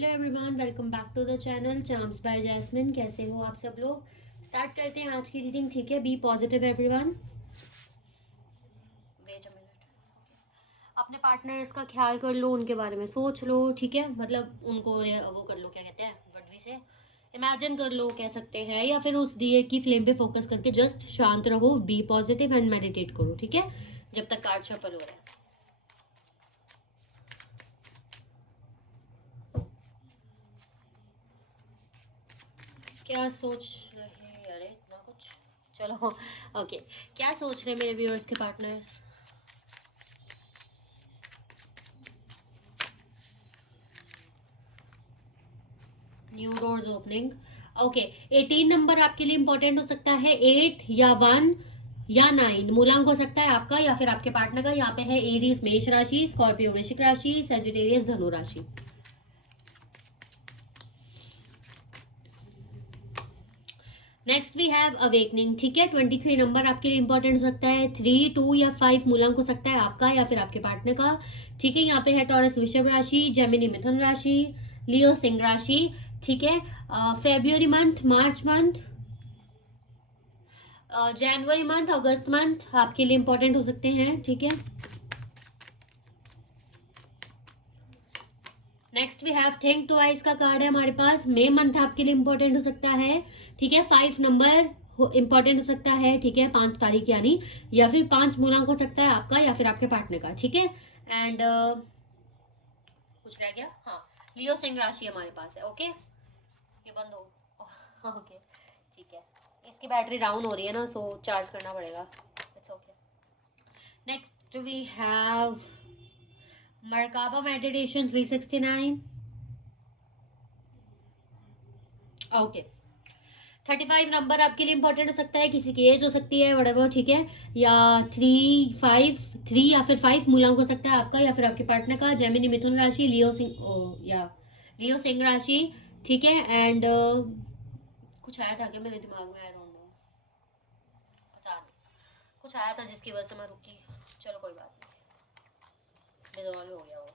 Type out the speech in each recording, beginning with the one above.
Hello everyone, welcome back to the channel charms by Jasmine. कैसे हो आप सब लोग? स्टार्ट करते हैं आज की रीडिंग। ठीक है, be positive everyone. Wait a minute. अपने पार्टनर्स का ख्याल कर लो, उनके बारे में सोच लो। ठीक है, मतलब उनको वो कर लो, क्या कहते हैं वर्ड से इमेजिन कर लो, कह सकते हैं, या फिर उस दिए की फ्लेम पे फोकस करके जस्ट शांत रहो, बी पॉजिटिव एंड मेडिटेट करो। ठीक है, जब तक कार्ड शफल हो रहा है। क्या सोच रहे हैं? अरे इतना कुछ, चलो ओके। क्या सोच रहे हैं मेरे व्यूअर्स के partners? New doors opening. Okay, 18 number आपके लिए इंपॉर्टेंट हो सकता है, 8 या 1 या 9 मूलांक हो सकता है आपका या फिर आपके पार्टनर का। यहाँ पे है एरीज मेष राशि, स्कॉर्पियो वृश्चिक राशि, सेजिटेरियस धनु राशि। Next we have awakening. ठीक है, 23 नंबर आपके लिए इंपॉर्टेंट हो सकता है, 3, 2 या 5 मूलांक हो सकता है आपका या फिर आपके पार्टनर का। ठीक है, यहाँ पे है टॉरस वृषभ राशि, जेमिनी मिथुन राशि, लियो सिंह राशि। ठीक है, फेब्रुअरी मंथ, मार्च मंथ, जनवरी मंथ, अगस्त मंथ आपके लिए इंपॉर्टेंट हो सकते हैं। ठीक है, next we have think twice का कार्ड है हमारे पास। मे मंथ आपके लिए इंपॉर्टेंट हो सकता है। ठीक है, 5 नंबर इंपॉर्टेंट हो सकता है। ठीक है, 5 तारीख यानी, या फिर 5 मूलांक हो सकता है आपका या फिर आपके पार्टनर का। ठीक है, एंड कुछ रह गया? हाँ, लियो सिंह राशि हमारे पास है। ओके, ये बंद हो ओके ठीक है, इसकी बैटरी डाउन हो रही है ना, सो चार्ज करना पड़ेगा। It's okay. Next we have Merkaba meditation 369। Okay, 35 number आपके लिए इंपॉर्टेंट हो सकता है, किसी की एज हो सकती है वटेवर। ठीक है, या 3 या फिर 5 मूलांक हो सकता है आपका या फिर आपके पार्टनर का। जेमिनी मिथुन राशि, लियो सिंह या लियो सिंह राशि। ठीक है, एंड कुछ आया था क्या मेरे दिमाग में? आई डोंट नो, पता नहीं, कुछ आया था जिसकी वजह से मैं रुकी। चलो कोई बात नहीं, डिजॉल्व हो गया वो।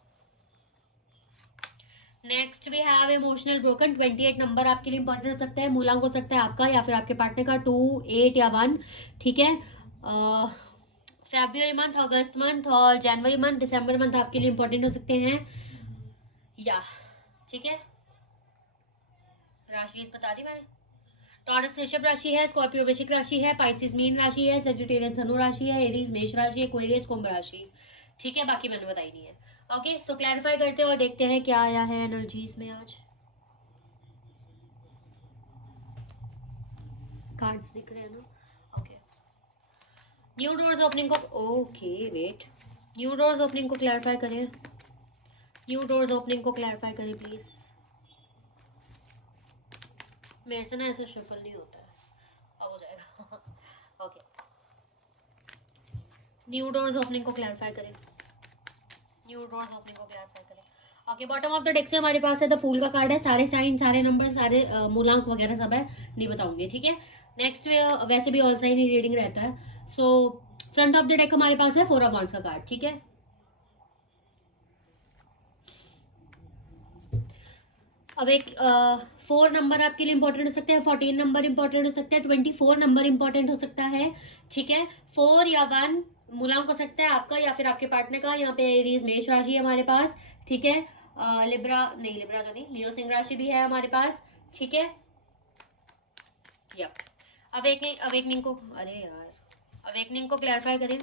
Next we have emotional broken. 28 number आपके लिए इंपॉर्टेंट हो सकता है, मूलांक हो सकता है आपका या फिर आपके पार्टनर का, 2, 8 या 1। ठीक है, फेब्रुअरी मंथ, अगस्त मंथ और जनवरी मंथ, दिसंबर मंथ आपके लिए इंपॉर्टेंट हो सकते हैं या। ठीक है, राशि बता दी मैंने। टॉरस ऋषभ राशि है, स्कॉर्पियो वृश्चिक राशि है, पाइसिस मीन राशि है, सेजिटेरियस धनु राशि है, एरीज मेष राशि, एक्वेरियस कुंभ राशि। ठीक है, बाकी मैंने बताई दी है। ओके, सो क्लैरिफाई करते हैं और देखते हैं क्या आया है एनर्जीज में आज। कार्ड्स दिख रहे हैं ना? ओके, न्यू डोर्स ओपनिंग को, okay wait, new doors opening को क्लैरिफाई करें। न्यू डोर्स ओपनिंग को क्लैरिफाई करें प्लीज। मेरे से ना ऐसे शफल नहीं होता है, अब हो जाएगा ओके, न्यू डोर्स ओपनिंग को क्लैरिफाई करें। न्यू डोर्स ओपनिंग को क्लैरिफाई करें। Okay, bottom of the deck से हमारे पास है द फूल का कार्ड है, सारे साइन, सारे नंबर, सारे मूलांक वगैरह सब है, नहीं बताऊंगी। ठीक है, नेक्स्ट वैसे भी ऑल साइन ही रीडिंग रहता है। So front of the deck हमारे पास है 4 ऑफ वांड्स का कार्ड। ठीक है, अब एक 4 नंबर आपके लिए इंपॉर्टेंट हो सकता है, 14 नंबर इंपॉर्टेंट हो सकता है, 24 नंबर इंपॉर्टेंट हो सकता है। ठीक है, 4 या 1 मूलांक हो सकता है आपका या फिर आपके पार्टनर का। यहाँ पे एरीज मेष राशि है हमारे पास। ठीक है, लिब्रा नहीं, लिब्रा तो नहीं, लियो सिंह राशि भी है हमारे पास। ठीक है, यप। अवेकनिंग को, अरे यार, अवेकनिंग को क्लैरिफाई करें।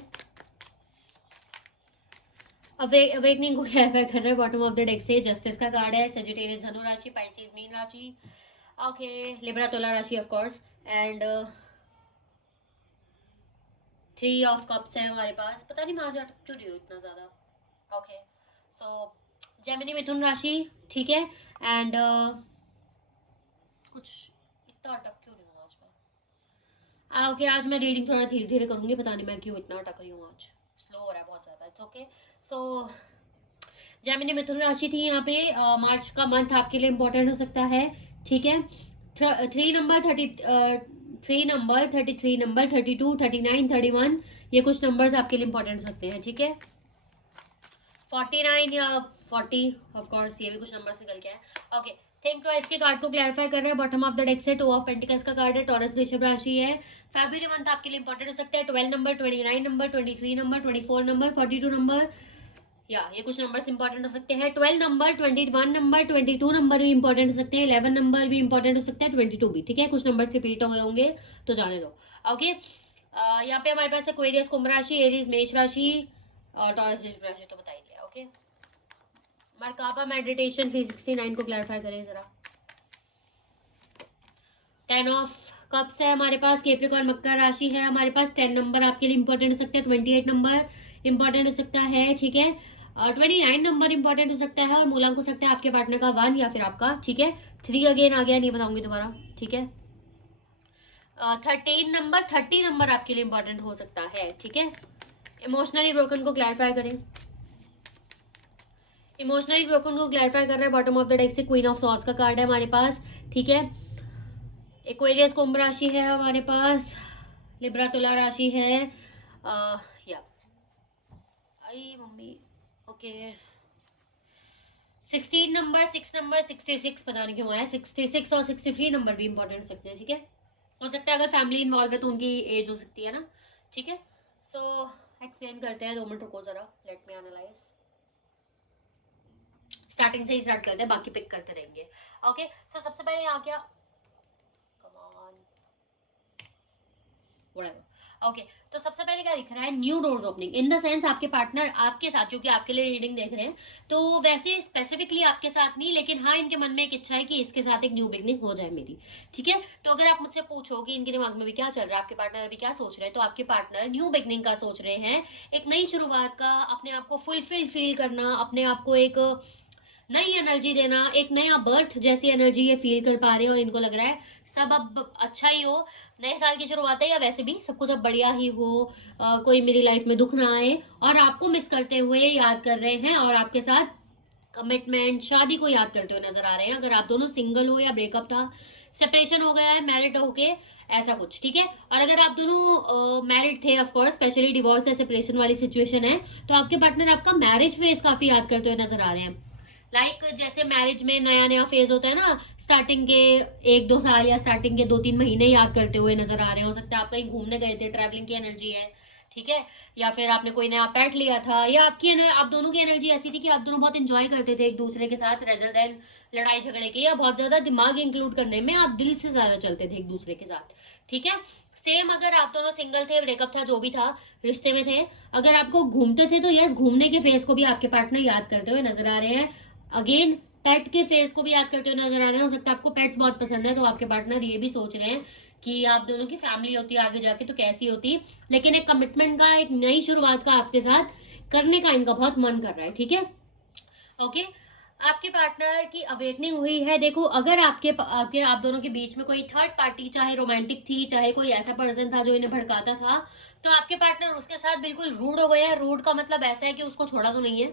अवेकनिंग को क्लैरिफाई कर रहे हैं बॉटम ऑफ द डेक से। जस्टिस का कार्ड है, सेजिटेरियस धनु राशि, पाइसिस मीन राशि, ओके, लिब्रा तुला राशि of course, and 3 of cups है हमारे पास। पता नहीं मैं आज अटक क्यों रही हूँ इतना ज्यादा। ओके, सो जेमिनी मिथुन राशि। ठीक है, एंड कुछ इतना अटक क्यों रही हूँ आज मैं? ओके, आज मैं रीडिंग थोड़ा धीरे धीरे करूंगी, पता नहीं मैं क्यों इतना अटक रही हूँ आज, स्लो हो रहा है बहुत ज्यादा। It's okay. सो जेमिनी मिथुन राशि थी यहाँ पे। मार्च का मंथ आपके लिए इंपॉर्टेंट हो सकता है। ठीक है, 3 नंबर 33 नंबर 32, 39, 31, ये कुछ नंबर्स आपके लिए इंपॉर्टेंट हो सकते हैं। ठीक है, 49 या 40 ऑफ कोर्स, ये भी कुछ नंबर निकल के आए। ओके, थिंक ट्वाइस के कार्ड को क्लैरिफाई कर रहे हैं। बॉटम ऑफ द डेक से 2 ऑफ पेंटिकल्स का कार्ड है, टॉरस वृषभ राशि है। फरवरी मंथ आपके लिए इंपॉर्टेंट हो सकता है। 12 number, 29 number, 23 number, 24 number, 42 number, या ये कुछ नंबर्स इंपॉर्टेंट हो सकते हैं। 12 नंबर, 21 नंबर, 22 नंबर भी इंपॉर्टेंट हो सकते हैं। 11 नंबर भी इंपॉर्टेंट हो सकता है, 22 भी, ठीक है। कुछ नंबर्स रिपीट हो गए होंगे तो जाने दो। ओके, यहाँ पे हमारे पास एक्वेरियस कुंभ राशि, एरीज मेष राशि और टॉरस वृषभ राशि तो बता ही दिया। ओके, मरकाबा मेडिटेशन 369 को क्लैरिफाई करें जरा। 10 ऑफ कप्स है हमारे पास, कैप्रिकॉर्न मकर राशि है हमारे पास। 10 नंबर आपके लिए इंपॉर्टेंट हो सकता है, 28 नंबर इंपॉर्टेंट हो सकता है, ठीक है। 29 नंबर इंपॉर्टेंट हो सकता है और मूलांक हो सकता है आपके पार्टनर का 1 या फिर आपका, ठीक है। 3 अगेन आ गया, नहीं बताऊंगी दोबारा, ठीक है। 13 नंबर, 30 नंबर आपके लिए इंपॉर्टेंट हो सकता है, ठीक है। इमोशनली ब्रोकन को क्लैरिफाई करें। इमोशनली ब्रोकन को क्लैरिफाई कर रहे हैं। बॉटम ऑफ द डेक से क्वीन ऑफ सॉर्ड्स का कार्ड है हमारे पास, ठीक है। एक्वेरियस कुंभ राशि है हमारे पास, लिब्रा तुला राशि है, या आई मम्मी, ओके। 16 नंबर, 6 नंबर, 66 पता नहीं क्यों आया, 66 और 63 नंबर भी इंपॉर्टेंट हो सकते हैं, ठीक है। हो सकता है अगर फैमिली इन्वॉल्व है तो उनकी एज हो सकती है ना, ठीक है। सो एक्सप्लेन करते हैं, 2 मिनट रुको जरा, लेट मी एनालाइज। स्टार्टिंग से ही स्टार्ट करते हैं, बाकी पिक करते रहेंगे। ओके, सो सबसे पहले यहाँ क्या, ओके, तो सबसे पहले क्या दिख रहा है, new doors opening in the sense आपके पार्टनर आपके साथ, क्योंकि आपके लिए रीडिंग देख रहे हैं तो वैसे स्पेसिफिकली आपके साथ नहीं, लेकिन हाँ इनके मन में एक इच्छा है कि इसके साथ एक न्यू बिगनिंग हो जाए मेरी, ठीक है। तो अगर आप मुझसे पूछो कि इनके दिमाग में भी क्या चल रहा है, आपके पार्टनर अभी क्या सोच रहे हैं, तो आपके पार्टनर न्यू बिगनिंग का सोच रहे हैं, एक नई शुरुआत का, अपने आप को फुलफिल फील करना, अपने आप को एक नई एनर्जी देना, एक नया बर्थ जैसी एनर्जी ये फील कर पा रहे हैं और इनको लग रहा है सब अब अच्छा ही हो, नए साल की शुरुआत है या वैसे भी सब कुछ अब बढ़िया ही हो, कोई मेरी लाइफ में दुख ना आए, और आपको मिस करते हुए याद कर रहे हैं और आपके साथ कमिटमेंट, शादी को याद करते हुए नजर आ रहे हैं। अगर आप दोनों सिंगल हो या ब्रेकअप था, सेपरेशन हो गया है, मैरिड होके, ऐसा कुछ, ठीक है। और अगर आप दोनों मैरिड थे, ऑफ कोर्स स्पेशली डिवोर्स या सेपरेशन वाली सिचुएशन है, तो आपके पार्टनर आपका मैरिज फेज काफी याद करते हुए नजर आ रहे हैं। जैसे मैरिज में नया नया फेज होता है ना, स्टार्टिंग के 1-2 साल या स्टार्टिंग के 2-3 महीने याद करते हुए नजर आ रहे हैं। हो सकता है आप कहीं घूमने गए थे, ट्रैवलिंग की एनर्जी है, ठीक है। या फिर आपने कोई नया पेट लिया था, या आप दोनों की एनर्जी ऐसी थी कि आप दोनों बहुत इंजॉय करते थे एक दूसरे के साथ, रेदर देन लड़ाई झगड़े के या बहुत ज्यादा दिमाग इंक्लूड करने में आप दिल से ज्यादा चलते थे एक दूसरे के साथ, ठीक है। सेम अगर आप दोनों सिंगल थे, ब्रेकअप था, जो भी था, रिश्ते में थे, अगर आपको घूमते थे तो यस, घूमने के फेज को भी आपके पार्टनर याद करते हुए नजर आ रहे हैं। अगेन पेट के फेस को भी याद करते हुए नजर आ रहे हैं। हो सकता है आपको पेट्स बहुत पसंद है, तो आपके पार्टनर ये भी सोच रहे हैं कि आप दोनों की फैमिली होती आगे जाके तो कैसी होती, लेकिन एक कमिटमेंट का, एक नई शुरुआत का आपके साथ करने का इनका बहुत मन कर रहा है, ठीक है। ओके, आपके पार्टनर की अवेकनिंग हुई है। देखो, अगर आप दोनों के बीच में कोई थर्ड पार्टी, चाहे रोमांटिक थी, चाहे कोई ऐसा पर्सन था जो इन्हें भड़काता था, तो आपके पार्टनर उसके साथ बिल्कुल रूड हो गए हैं। रूड का मतलब ऐसा है कि उसको छोड़ा तो नहीं है।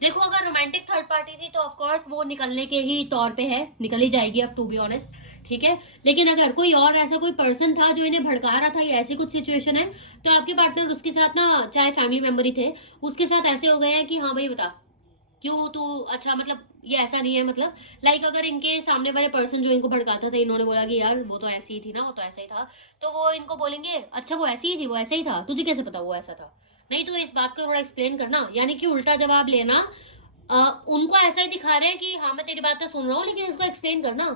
देखो, अगर रोमांटिक थर्ड पार्टी थी तो ऑफ कोर्स वो निकलने के ही तौर पे है, निकल ही जाएगी अब, टू बी ऑनेस्ट, ठीक है। लेकिन अगर कोई और ऐसा कोई पर्सन था जो इन्हें भड़का रहा था या ऐसी कुछ सिचुएशन है, तो आपके पार्टनर उसके साथ ना, चाहे फैमिली मेंबर ही थे, उसके साथ ऐसे हो गए हैं कि हाँ भाई बता क्यों तू, अच्छा मतलब ये ऐसा नहीं है, मतलब अगर इनके सामने वाले पर्सन जो इनको भड़काता था, इन्होंने बोला कि यार वो तो ऐसी ही थी ना, वो तो ऐसा ही था, तो वो इनको बोलेंगे अच्छा वो ऐसी ही थी, वो ऐसा ही था, तुझे कैसे पता वो ऐसा था, नहीं तो इस बात को थोड़ा एक्सप्लेन करना। यानी कि उल्टा जवाब लेना। उनको ऐसा ही दिखा रहे हैं कि हाँ मैं तेरी बात तो सुन रहा हूँ, लेकिन इसको एक्सप्लेन करना,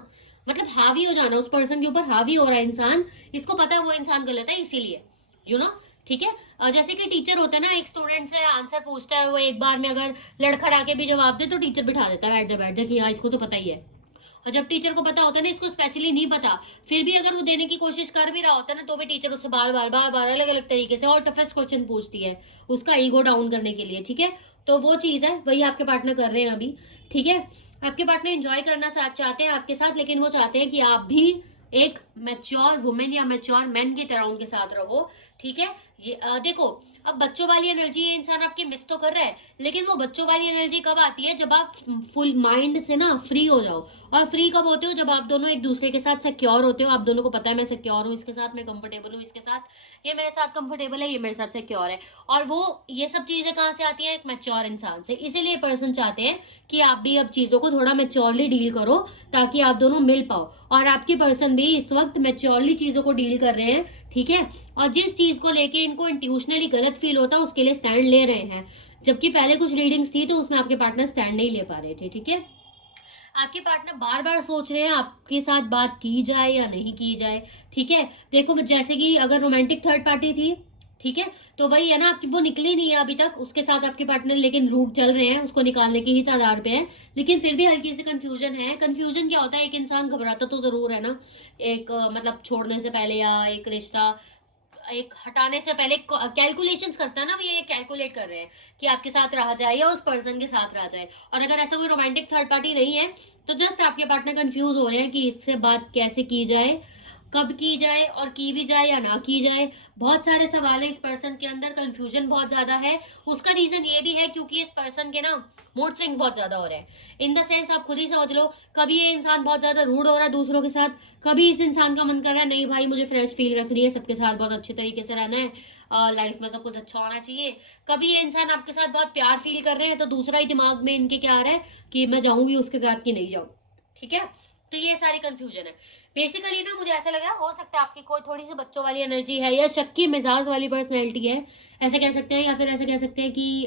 मतलब हावी हो जाना, उस पर्सन के ऊपर हावी हो रहा है इंसान, इसको पता है वो इंसान गलत है इसीलिए, यू नो, ठीक है। जैसे कि टीचर होता है ना, एक स्टूडेंट से आंसर पूछता है, वो एक बार में अगर लड़खड़ा के भी जवाब दे तो टीचर बिठा देता है, बैठ जा कि हाँ इसको तो पता ही है। और जब टीचर को पता होता है ना, इसको स्पेशली नहीं पता, फिर भी अगर वो देने की कोशिश कर भी रहा होता है ना, तो भी टीचर उससे बार बार अलग अलग तरीके से और टफेस्ट क्वेश्चन पूछती है, उसका ईगो डाउन करने के लिए, ठीक है। तो वो चीज है, वही आपके पार्टनर कर रहे हैं अभी, ठीक है। आपके पार्टनर एंजॉय करना चाहते हैं आपके साथ, लेकिन वो चाहते हैं कि आप भी एक मैच्योर वुमेन या मैच्योर मैन की तरह उनके साथ रहो, ठीक है। ये देखो, अब बच्चों वाली एनर्जी ये इंसान आपकी मिस तो कर रहा है, लेकिन वो बच्चों वाली एनर्जी कब आती है, जब आप फुल माइंड से ना फ्री हो जाओ। और फ्री कब होते हो, जब आप दोनों एक दूसरे के साथ सिक्योर होते हो, आप दोनों को पता है मैं सिक्योर हूँ इसके साथ, मैं कंफर्टेबल हूँ इसके साथ, ये मेरे साथ कंफर्टेबल है, ये मेरे साथ सिक्योर है। और वो ये सब चीजें कहाँ से आती हैं, एक मैच्योर इंसान से। इसीलिए पर्सन चाहते हैं कि आप भी अब चीजों को थोड़ा मैच्योरली डील करो, ताकि आप दोनों मिल पाओ। और आपकी पर्सन भी इस वक्त मैच्योरली चीजों को डील कर रहे हैं, ठीक है। और जिस चीज को लेके इनको इंट्यूशनली गलत फील होता है, उसके लिए स्टैंड ले रहे हैं। जबकि पहले कुछ रीडिंग्स थी तो उसमें आपके पार्टनर स्टैंड नहीं ले पा रहे थे, ठीक है। आपके पार्टनर बार बार सोच रहे हैं आपके साथ बात की जाए या नहीं की जाए, ठीक है। देखो जैसे कि अगर रोमांटिक थर्ड पार्टी थी, ठीक है, तो वही है ना, आपकी वो निकली नहीं है अभी तक, उसके साथ आपके पार्टनर लेकिन रूट चल रहे हैं, उसको निकालने के ही आधार पे है। लेकिन फिर भी हल्की सी कंफ्यूजन है। कंफ्यूजन क्या होता है, एक इंसान घबराता तो जरूर है ना, एक मतलब छोड़ने से पहले या एक रिश्ता एक हटाने से पहले कैलकुलेशंस करता है ना, वो ये कैलकुलेट कर रहे हैं कि आपके साथ रहा जाए या उस पर्सन के साथ रहा जाए। और अगर ऐसा कोई रोमांटिक थर्ड पार्टी नहीं है, तो जस्ट आपके पार्टनर कंफ्यूज हो रहे हैं कि इससे बात कैसे की जाए, कब की जाए, और की भी जाए या ना की जाए। बहुत सारे सवाल है इस पर्सन के अंदर, कंफ्यूजन बहुत ज्यादा है। उसका रीजन ये भी है क्योंकि इस पर्सन के ना मूड स्विंग्स बहुत ज्यादा हो रहे हैं। इन द सेंस आप खुद ही समझ लो, कभी ये इंसान बहुत ज्यादा रूड हो रहा है दूसरों के साथ, कभी इस इंसान का मन कर रहा है नहीं भाई मुझे फ्रेश फील रखनी है, सबके साथ बहुत अच्छे तरीके से रहना है, लाइफ में सब कुछ अच्छा होना चाहिए। कभी ये इंसान आपके साथ बहुत प्यार फील कर रहे हैं, तो दूसरा ही दिमाग में इनके क्या आ रहा है कि मैं जाऊंगी उसके साथ कि नहीं जाऊँ, ठीक है। तो ये सारी कंफ्यूजन है बेसिकली ना। मुझे ऐसा लग रहा है हो सकता है आपकी कोई थोड़ी सी बच्चों वाली एनर्जी है या शक्की मिजाज वाली पर्सनैलिटी है, ऐसे कह सकते हैं। या फिर ऐसे कह सकते हैं कि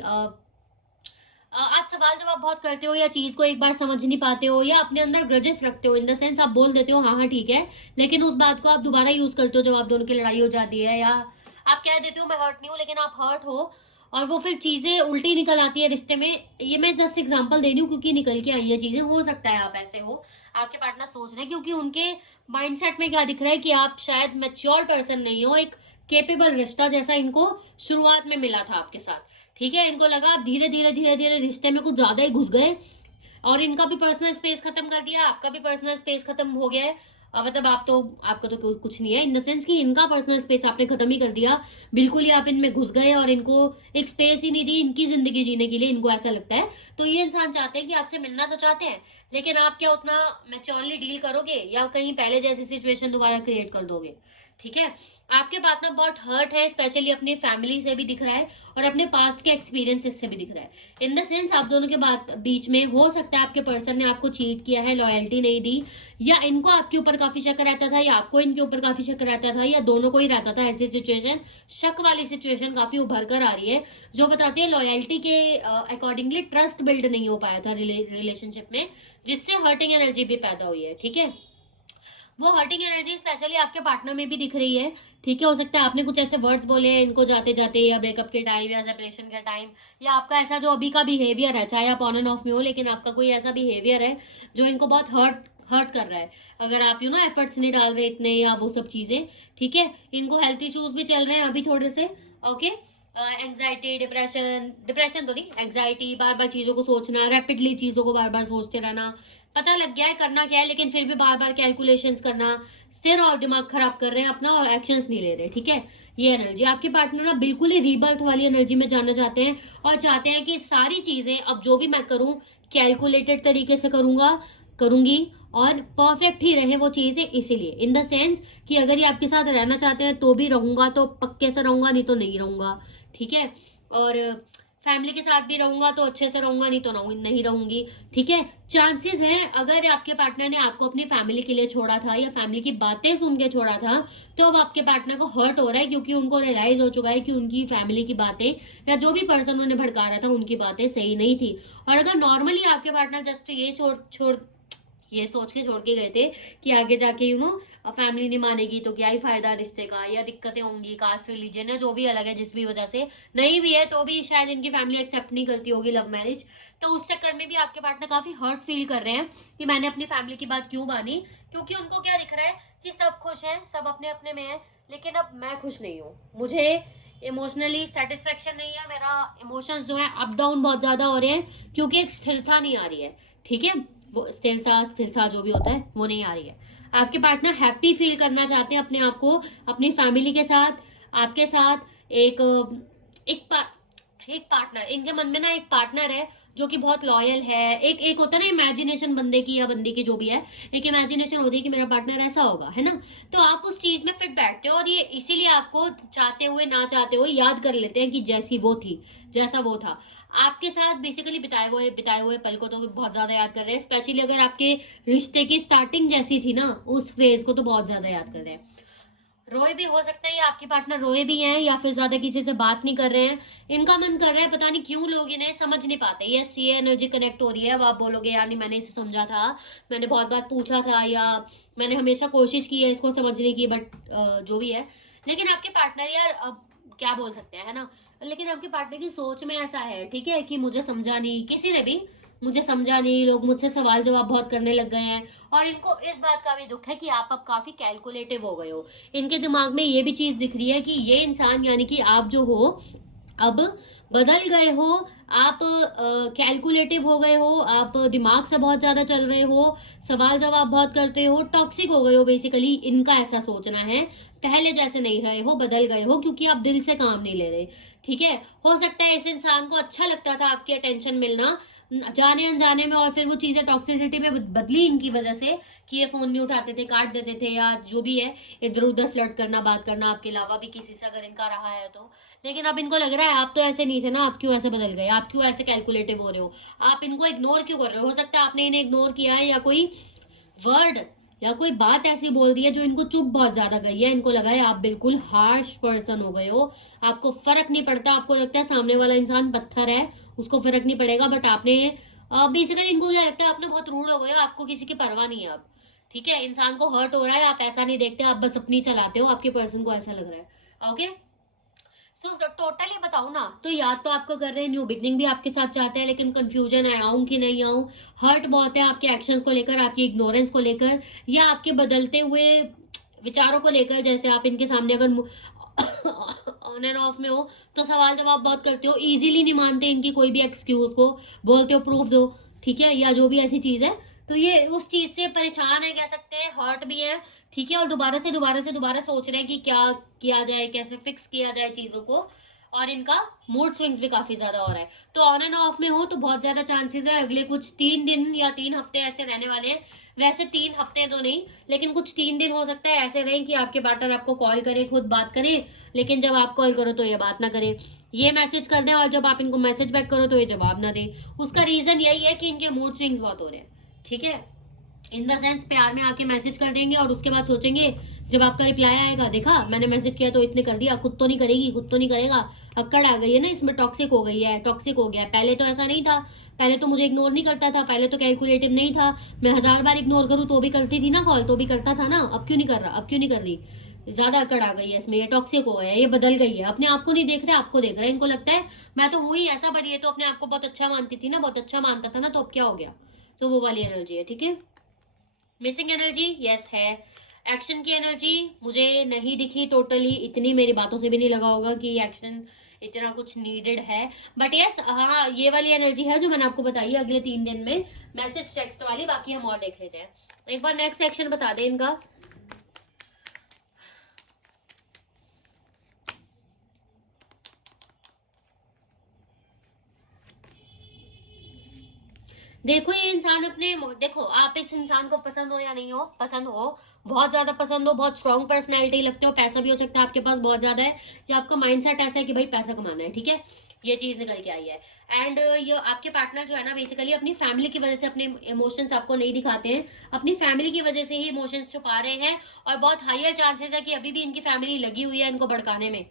आप सवाल जवाब बहुत करते हो, या चीज को एक बार समझ नहीं पाते हो, या अपने अंदर ग्रजेस रखते हो। इन द सेंस आप बोल देते हो हाँ हाँ ठीक है, लेकिन उस बात को आप दोबारा यूज करते हो जब आप दोनों की लड़ाई हो जाती है, या आप कह देते हो मैं हर्ट नहीं हूँ, लेकिन आप हर्ट हो, और वो फिर चीजें उल्टी निकल आती है रिश्ते में। ये मैं जस्ट एग्जांपल दे रही हूँ क्योंकि निकल के आई है चीजें। हो सकता है आप ऐसे हो, आपके पार्टनर सोच रहे हैं, क्योंकि उनके माइंडसेट में क्या दिख रहा है कि आप शायद मैच्योर पर्सन नहीं हो, एक केपेबल रिश्ता जैसा इनको शुरुआत में मिला था आपके साथ, ठीक है। इनको लगा आप धीरे धीरे धीरे धीरे रिश्ते में कुछ ज्यादा ही घुस गए, और इनका भी पर्सनल स्पेस खत्म कर दिया, आपका भी पर्सनल स्पेस खत्म हो गया है। मतलब आप तो, आपका तो कुछ नहीं है इन द सेंस कि इनका पर्सनल स्पेस आपने खत्म ही कर दिया, बिल्कुल ही आप इनमें घुस गए, और इनको एक स्पेस ही नहीं दी इनकी जिंदगी जीने के लिए, इनको ऐसा लगता है। तो ये इंसान चाहते हैं कि आपसे मिलना तो चाहते हैं, लेकिन आप क्या उतना मैच्योरली डील करोगे, या कहीं पहले जैसी सिचुएशन दोबारा क्रिएट कर दोगे, ठीक है। आपके पार्टनर बहुत हर्ट है, स्पेशली अपनी फैमिली से भी दिख रहा है, और अपने पास्ट के एक्सपीरियंसेस से भी दिख रहा है। इन द सेंस आप दोनों के बीच में हो सकता है आपके पर्सन ने आपको चीट किया है, लॉयल्टी नहीं दी, या इनको आपके ऊपर काफी शक रहता था, या आपको इनके ऊपर काफी शक रहता था, या दोनों को ही रहता था। ऐसी सिचुएशन, शक वाली सिचुएशन काफी उभर कर आ रही है, जो बताती है लॉयल्टी के अकॉर्डिंगली ट्रस्ट बिल्ड नहीं हो पाया था रिलेशनशिप में, जिससे हर्टिंग एनर्जी भी पैदा हुई है, ठीक है। वो हर्टिंग एनर्जी स्पेशली आपके पार्टनर में भी दिख रही है, ठीक है। हो सकता है आपने कुछ ऐसे वर्ड्स बोले हैं इनको जाते जाते, या ब्रेकअप के टाइम, या सेपरेशन के टाइम, या आपका ऐसा जो अभी का बिहेवियर है, चाहे आप ऑन एंड ऑफ में हो, लेकिन आपका कोई ऐसा बिहेवियर है जो इनको बहुत हर्ट कर रहा है। अगर आप एफर्ट्स नहीं डाल रहे इतने, या वो सब चीजें, ठीक है। इनको हेल्थ इश्यूज भी चल रहे हैं अभी थोड़े से, ओके। एंग्जाइटी, डिप्रेशन, डिप्रेशन तो नहीं, एंग्जाइटी, बार बार चीजों को सोचना, रैपिडली चीजों को बार बार सोचते रहना, पता लग गया है करना क्या है, लेकिन फिर भी बार बार कैलकुलेशंस करना, सिर और दिमाग खराब कर रहे हैं अपना, और एक्शंस नहीं ले रहे, ठीक है। ये एनर्जी आपके पार्टनर ना बिल्कुल ही रीबर्थ वाली एनर्जी में जाना चाहते हैं, और चाहते हैं कि सारी चीजें अब जो भी मैं करूं कैलकुलेटेड तरीके से करूंगी, और परफेक्ट ही रहे वो चीजें। इसीलिए इन द सेंस कि अगर ये आपके साथ रहना चाहते हैं तो भी रहूंगा तो पक्के से रहूंगा, नहीं तो नहीं रहूंगा, ठीक है। और फैमिली के साथ भी रहूंगा तो अच्छे से रहूंगा, नहीं तो नहीं रहूंगी, ठीक है। चांसेस हैं अगर आपके पार्टनर ने आपको अपनी फैमिली के लिए छोड़ा था, या फैमिली की बातें सुन के छोड़ा था, तो अब आपके पार्टनर को हर्ट हो रहा है, क्योंकि उनको रियलाइज हो चुका है कि उनकी फैमिली की बातें, या जो भी पर्सन उन्हें भड़का रहा था, उनकी बातें सही नहीं थी। और अगर नॉर्मली आपके पार्टनर जस्ट ये सोच के छोड़ के गए थे कि आगे जाके फैमिली नहीं मानेगी तो क्या ही फायदा रिश्ते का, या दिक्कतें होंगी, कास्ट रिलीजन है जो भी अलग है, जिस भी वजह से नहीं भी है तो भी शायद इनकी फैमिली एक्सेप्ट नहीं करती होगी लव मैरिज, तो उस चक्कर में भी आपके पार्टनर काफी हर्ट फील कर रहे हैं कि मैंने अपनी फैमिली की बात क्यों मानी। क्योंकि उनको क्या दिख रहा है कि सब खुश है, सब अपने अपने में है, लेकिन अब मैं खुश नहीं हूँ, मुझे इमोशनली सेटिस्फेक्शन नहीं है, मेरा इमोशंस जो है अप डाउन बहुत ज्यादा हो रहे हैं, क्योंकि एक स्थिरता नहीं आ रही है, ठीक है। वो स्थिरता जो भी होता है वो नहीं आ रही है। आपके पार्टनर हैप्पी फील करना चाहते हैं अपने आप को, अपनी फैमिली के साथ, आपके साथ, एक एक पा, एक पार्टनर, इनके मन में ना एक पार्टनर है जो कि बहुत लॉयल है। एक एक होता है ना इमेजिनेशन बंदे की या बंदी की जो भी है, एक इमेजिनेशन होती है कि मेरा पार्टनर ऐसा होगा, है ना। तो आप उस चीज में फिट बैठते हो और ये इसीलिए आपको चाहते हुए ना चाहते हुए याद कर लेते हैं कि जैसी वो थी, जैसा वो था आपके साथ बेसिकली बिताए हुए पल को तो बहुत ज्यादा याद कर रहे हैं। स्पेशली अगर आपके रिश्ते की स्टार्टिंग जैसी थी ना, उस फेज को तो बहुत ज्यादा याद कर रहे हैं। रोए भी हो सकता है, या आपके पार्टनर रोए भी हैं, या फिर ज्यादा किसी से बात नहीं कर रहे हैं, इनका मन कर रहा है, पता नहीं क्यों लोग इन्हें समझ नहीं पाते। यस, ये एनर्जी कनेक्ट हो रही है। अब आप बोलोगे यार नहीं मैंने इसे समझा था, मैंने बहुत बार पूछा था, या मैंने हमेशा कोशिश की है इसको समझने की, बट जो भी है। लेकिन आपके पार्टनर यार, अब क्या बोल सकते हैं, है ना। लेकिन आपके पार्टनर की सोच में ऐसा है, ठीक है, कि मुझे समझा नहीं, किसी ने भी मुझे समझा नहीं, लोग मुझसे सवाल जवाब बहुत करने लग गए हैं। और इनको इस बात का भी दुख है कि आप अब काफी कैलकुलेटिव हो गए हो। इनके दिमाग में ये भी चीज दिख रही है कि ये इंसान यानी कि आप जो हो अब बदल गए हो। आप कैलकुलेटिव हो गए हो, आप दिमाग से बहुत ज्यादा चल रहे हो, सवाल जवाब बहुत करते हो, टॉक्सिक हो गए हो बेसिकली, इनका ऐसा सोचना है। पहले जैसे नहीं रहे हो, बदल गए हो, क्योंकि आप दिल से काम नहीं ले रहे। ठीक है, हो सकता है इस इंसान को अच्छा लगता था आपकी अटेंशन मिलना जाने अनजाने में, और फिर वो चीजें टॉक्सिसिटी में बदली इनकी वजह से, कि ये फोन नहीं उठाते थे, काट देते थे, या जो भी है, इधर उधर फ्लर्ट करना, बात करना आपके अलावा भी किसी से अगर इनका रहा है तो। लेकिन अब इनको लग रहा है आप तो ऐसे नहीं थे ना, आप क्यों ऐसे बदल गए, आप क्यों ऐसे कैलकुलेटिव हो रहे हो, आप इनको इग्नोर क्यों कर रहे हो सकता है आपने इन्हें इग्नोर किया है, या कोई वर्ड या कोई बात ऐसी बोल दी है जो इनको चुप बहुत ज्यादा गई है। इनको लगा है आप बिल्कुल हार्श पर्सन हो गए हो, आपको फर्क नहीं पड़ता, आपको लगता है सामने वाला इंसान पत्थर है, उसको फर्क नहीं पड़ेगा। बट आपने बेसिकली इनको क्या लगता है, आपने बहुत रूड हो गए हो, आपको किसी की परवाह नहीं है अब। ठीक है, इंसान को हर्ट हो रहा है, आप ऐसा नहीं देखते, आप बस अपनी चलाते हो, आपके पर्सन को ऐसा लग रहा है। ओके, सो टोटली बताऊं ना, तो याद तो आपको कर रहे हैं, न्यू बिगनिंग भी आपके साथ चाहते हैं, लेकिन कंफ्यूजन है आऊं कि नहीं आऊं। हर्ट बहुत है आपके एक्शंस को लेकर, आपकी इग्नोरेंस को लेकर, या आपके बदलते हुए विचारों को लेकर। जैसे आप इनके सामने अगर ऑन एंड ऑफ में हो तो सवाल जवाब बहुत करते हो, इजीली नहीं मानते इनकी कोई भी एक्सक्यूज को, बोलते हो प्रूफ दो, ठीक है, या जो भी ऐसी चीज है। तो ये उस चीज से परेशान है, कह सकते हैं, हर्ट भी है। ठीक है, और दोबारा सोच रहे हैं कि क्या किया जाए, कैसे फिक्स किया जाए चीजों को। और इनका मूड स्विंग्स भी काफी ज्यादा हो रहा है। तो ऑन एंड ऑफ में हो तो बहुत ज्यादा चांसेस है अगले कुछ 3 दिन या 3 हफ्ते ऐसे रहने वाले हैं। वैसे 3 हफ्ते तो नहीं, लेकिन कुछ 3 दिन हो सकता है ऐसे रहे कि आपके पार्टनर आपको कॉल करे, खुद बात करे, लेकिन जब आप कॉल करो तो ये बात ना करे, ये मैसेज कर दें, और जब आप इनको मैसेज बैक करो तो ये जवाब ना दे। उसका रीजन यही है कि इनके मूड स्विंग्स बहुत हो रहे हैं। ठीक है, इन द सेंस प्यार में आके मैसेज कर देंगे और उसके बाद सोचेंगे जब आपका रिप्लाई आएगा, देखा मैंने मैसेज किया तो इसने कर दिया, खुद तो नहीं करेगी, खुद तो नहीं करेगा, अक्कड़ आ गई है ना इसमें, टॉक्सिक हो गई है, टॉक्सिक हो गया। पहले तो ऐसा नहीं था, पहले तो मुझे इग्नोर नहीं करता था, पहले तो कैलकुलेटिव नहीं था, मैं 1000 बार इग्नोर करूँ तो भी करती थी ना कॉल, तो भी करता था ना, अब क्यों नहीं कर रहा, अब क्यों नहीं कर रही, ज्यादा अकड़ आ गई है इसमें, ये टॉक्सिक हो गया है, ये बदल गई है, अपने आप को नहीं देख रहे, आपको देख रहे हैं। इनको लगता है मैं तो हुई ऐसा, बट ये तो अपने आप को बहुत अच्छा मानती थी ना, बहुत अच्छा मानता था ना, तो अब क्या हो गया। तो वो वाली एनर्जी है। ठीक है, मिसिंग एनर्जी यस है। एक्शन की एनर्जी मुझे नहीं दिखी टोटली, इतनी मेरी बातों से भी नहीं लगा होगा कि एक्शन इतना कुछ नीडेड है। बट यस, हाँ, ये वाली एनर्जी है जो मैंने आपको बताई है अगले 3 दिन में, मैसेज टेक्स्ट वाली। बाकी हम और देख लेते हैं, एक बार नेक्स्ट एक्शन बता दें इनका। देखो ये इंसान अपने, देखो आप इस इंसान को पसंद हो या नहीं हो, पसंद हो, बहुत ज्यादा पसंद हो, बहुत स्ट्रॉन्ग पर्सनैलिटी लगते हो, पैसा भी हो सकता है आपके पास बहुत ज्यादा है, या आपका माइंडसेट ऐसा है कि भाई पैसा कमाना है। ठीक है, ये चीज निकल के आई है। एंड ये आपके पार्टनर जो है ना, बेसिकली अपनी फैमिली की वजह से अपने इमोशंस आपको नहीं दिखाते हैं, अपनी फैमिली की वजह से ही इमोशंस छुपा रहे हैं, और बहुत हायर चांसेस है कि अभी भी इनकी फैमिली लगी हुई है इनको भड़काने में,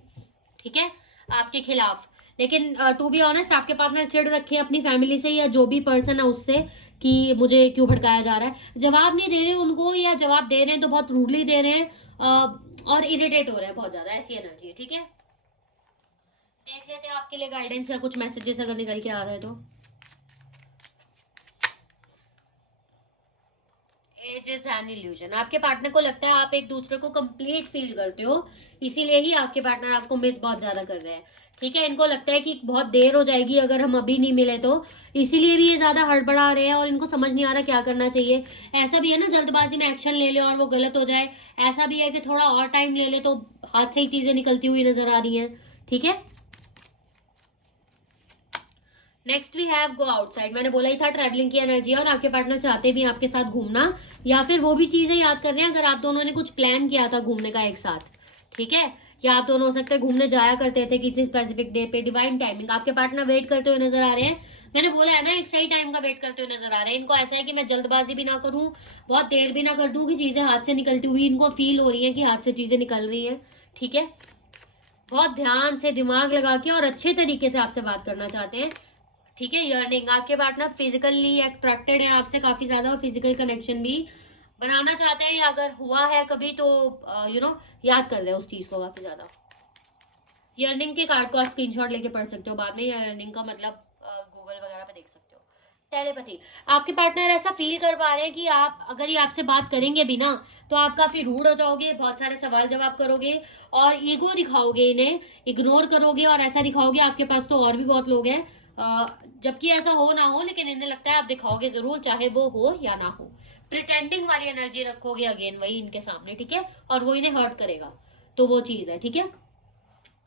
ठीक है, आपके खिलाफ। लेकिन टू बी ऑनेस्ट, आपके पार्टनर चिढ़ रखे हैं अपनी फैमिली से या जो भी पर्सन है उससे, कि मुझे क्यों भड़काया जा रहा है, जवाब नहीं दे रहे उनको, या जवाब दे रहे हैं तो बहुत रूडली दे रहे हैं, और इरिटेट हो रहे हैं बहुत ज्यादा, ऐसी एनर्जी है। ठीक है, देख लेते हैं आपके लिए गाइडेंस या कुछ मैसेजेस अगर निकल के आ रहे हैं तो। एज इज एन इल्यूजन, आपके पार्टनर को लगता है आप एक दूसरे को कंप्लीट फील करते हो, इसीलिए ही आपके पार्टनर आपको मिस बहुत ज्यादा कर रहे हैं। ठीक है, इनको लगता है कि बहुत देर हो जाएगी अगर हम अभी नहीं मिले तो, इसीलिए भी ये ज्यादा हड़बड़ा रहे हैं, और इनको समझ नहीं आ रहा क्या करना चाहिए। ऐसा भी है ना, जल्दबाजी में एक्शन ले ले और वो गलत हो जाए, ऐसा भी है कि थोड़ा और टाइम ले ले तो हाथ से ही चीजें निकलती हुई नजर आ रही हैं। ठीक है। Next we have go outside. मैंने बोला ही था ट्रैवलिंग की एनर्जी है और आपके पार्टनर चाहते भी आपके साथ घूमना, या फिर वो भी चीजें याद कर रहे हैं अगर आप दोनों ने कुछ प्लान किया था घूमने का एक साथ, ठीक है। या आप दोनों हो सकते हैं घूमने जाया करते थे किसी स्पेसिफिक डे पे, डिवाइन टाइमिंग, आपके पार्टनर वेट करते हुए नजर आ रहे हैं। मैंने बोला है ना, एक सही टाइम का वेट करते हुए नजर आ रहे हैं। इनको ऐसा है कि मैं जल्दबाजी भी ना करूं, बहुत देर भी ना कर दूं कि चीजें हाथ से निकलती हुई, इनको फील हो रही है कि हाथ से चीजें निकल रही हैं, ठीक है। बहुत ध्यान से दिमाग लगा के और अच्छे तरीके से आपसे बात करना चाहते हैं, ठीक है। यर्निंग, आपके पार्टनर फिजिकली अट्रैक्टेड है आपसे काफी ज्यादा और फिजिकल कनेक्शन भी बनाना चाहते हैं, या अगर हुआ है कभी तो याद कर रहे हैं उस चीज को काफी ज्यादा। यर्निंग के कार्ड को आप स्क्रीनशॉट लेके पढ़ सकते हो बाद में, या यर्निंग का मतलब गूगल वगैरह पे देख सकते हो। टेलीपैथी, आपके पार्टनर ऐसा फील कर पा रहे हैं कि आप अगर ये आपसे बात करेंगे भी ना तो आप काफी रूड हो जाओगे, बहुत सारे सवाल जवाब करोगे और ईगो दिखाओगे, इन्हें इग्नोर करोगे और ऐसा दिखाओगे आपके पास तो और भी बहुत लोग हैं, जबकि ऐसा हो ना हो, लेकिन इन्हें लगता है आप दिखाओगे जरूर चाहे वो हो या ना हो। प्रिटेंडिंग वाली एनर्जी रखोगे अगेन वही इनके सामने, ठीक है, और वो इन्हें हर्ट करेगा, तो वो चीज है, ठीक है।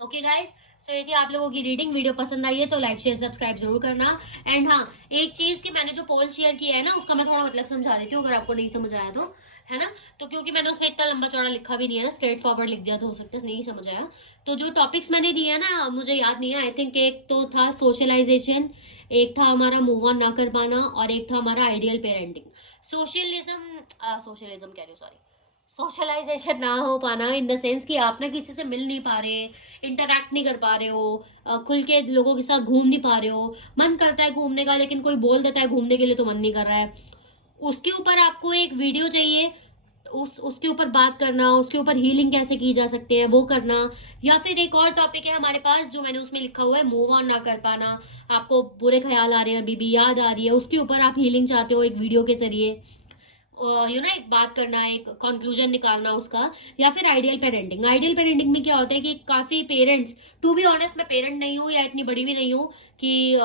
ओके गाइस, सो ये थी आप लोगों की रीडिंग। वीडियो पसंद आई है तो लाइक शेयर सब्सक्राइब जरूर करना। एंड हाँ, एक चीज की मैंने जो पोल शेयर किया है ना उसका मैं थोड़ा मतलब समझा देती हूँ अगर आपको नहीं समझ आया तो, है ना। तो क्योंकि मैंने उसमें इतना लंबा चौड़ा लिखा भी नहीं है ना, स्ट्रेट फॉरवर्ड लिख दिया तो हो सकता है नहीं समझ आया। तो जो टॉपिक्स मैंने दिए है ना, मुझे याद नहीं है, आई थिंक एक तो था सोशलाइजेशन, एक था हमारा मूव ऑन ना कर पाना, और एक था हमारा आइडियल पेरेंटिंग। सोशलिज्म कह रही हूँ, सॉरी, सोशलाइजेशन ना हो पाना इन द सेंस कि आप ना किसी से मिल नहीं पा रहे, इंटरैक्ट नहीं कर पा रहे हो, खुल के लोगों के साथ घूम नहीं पा रहे हो, मन करता है घूमने का लेकिन कोई बोल देता है घूमने के लिए तो मन नहीं कर रहा है, उसके ऊपर आपको एक वीडियो चाहिए, उसके ऊपर बात करना, उसके ऊपर हीलिंग कैसे की जा सकती है वो करना। या फिर एक और टॉपिक है हमारे पास जो मैंने उसमें लिखा हुआ है, मूव ऑन ना कर पाना, आपको बुरे ख्याल आ रहे हैं, अभी भी याद आ रही है, उसके ऊपर आप हीलिंग चाहते हो एक वीडियो के जरिए, एक बात करना, एक कंक्लूजन निकालना उसका। या फिर आइडियल पेरेंटिंग, आइडियल पेरेंटिंग में क्या होता है कि काफी पेरेंट्स, टू बी ऑनेस्ट मैं पेरेंट नहीं हूँ या इतनी बड़ी भी नहीं हूँ कि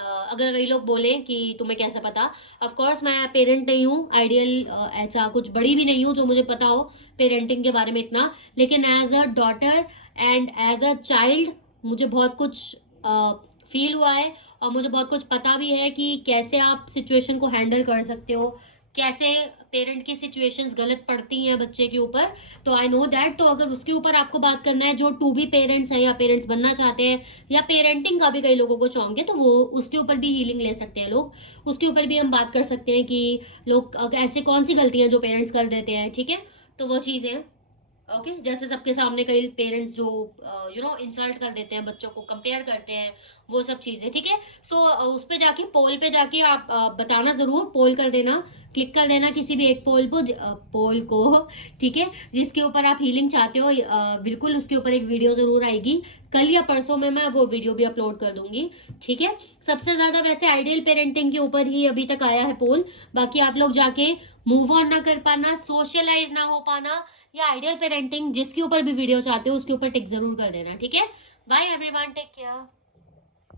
अगर कई लोग बोले कि तुम्हें कैसे पता, ऑफ कोर्स मैं पेरेंट नहीं हूँ आइडियल, ऐसा कुछ बड़ी भी नहीं हूँ जो मुझे पता हो पेरेंटिंग के बारे में इतना, लेकिन as a daughter and as a child मुझे बहुत कुछ फील हुआ है और मुझे बहुत कुछ पता भी है कि कैसे आप सिचुएशन को हैंडल कर सकते हो, कैसे पेरेंट की सिचुएशंस गलत पड़ती हैं बच्चे के ऊपर, तो आई नो दैट। तो अगर उसके ऊपर आपको बात करना है जो टू बी पेरेंट्स हैं या पेरेंट्स बनना चाहते हैं, या पेरेंटिंग का भी कई लोगों को शौक है, तो वो उसके ऊपर भी हीलिंग ले सकते हैं लोग, उसके ऊपर भी हम बात कर सकते हैं कि लोग ऐसे कौन सी गलतियां जो पेरेंट्स कर देते हैं, ठीक है। तो वो चीज़ें, ओके, जैसे सबके सामने कई पेरेंट्स जो इंसल्ट कर देते हैं, बच्चों को कंपेयर करते हैं, वो सब चीजें, ठीक है। सो उस पे जाके पोल पे जाके आप बताना जरूर, पोल कर देना, क्लिक कर देना किसी भी एक पोल को, ठीक है, जिसके ऊपर आप हीलिंग चाहते हो, बिल्कुल उसके ऊपर एक वीडियो जरूर आएगी, कल या परसों में मैं वो वीडियो भी अपलोड कर दूंगी, ठीक है। सबसे ज्यादा वैसे आइडियल पेरेंटिंग के ऊपर ही अभी तक आया है पोल, बाकी आप लोग जाके मूव ऑन ना कर पाना, सोशलाइज ना हो पाना, या आइडियल पेरेंटिंग जिसके ऊपर भी वीडियो चाहते हो उसके ऊपर टिक जरूर कर देना, ठीक है। Bye everyone, take care.